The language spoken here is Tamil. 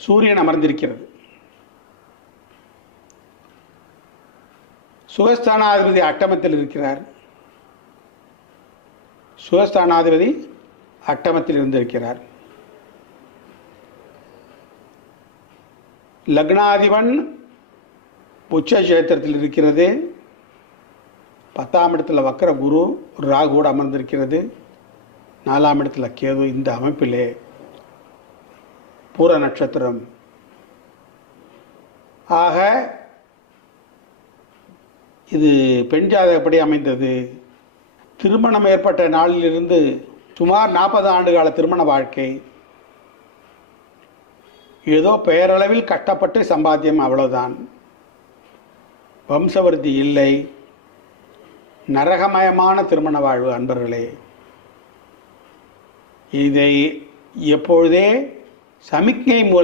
சூரியன் அமர்ந்திருக்கிறது. சுகஸ்தானாதிபதி அட்டமத்தில் இருக்கிறார். சுகஸ்தானாதிபதி அட்டமத்தில் இருந்திருக்கிறார். லக்னாதிபன் உச்ச கஷேத்திரத்தில் இருக்கிறது. பத்தாம் இடத்துல வக்கர குரு ராகுவோடு அமர்ந்திருக்கிறது. நாலாம் இடத்துல கேது இந்த அமைப்பிலே பூர நட்சத்திரம். ஆக இது பெண் ஜாதகப்படி அமைந்தது? திருமணம் ஏற்பட்ட நாளிலிருந்து சுமார் நாற்பது ஆண்டு கால திருமண வாழ்க்கை. ஏதோ பெயரளவில் கஷ்டப்பட்டு சம்பாத்தியம் அவ்வளவுதான். வம்சவருத்தி இல்லை. நரகமயமான திருமண வாழ்வு அன்பர்களே. இதை எப்பொழுதே சமிக்ஞை மூலம்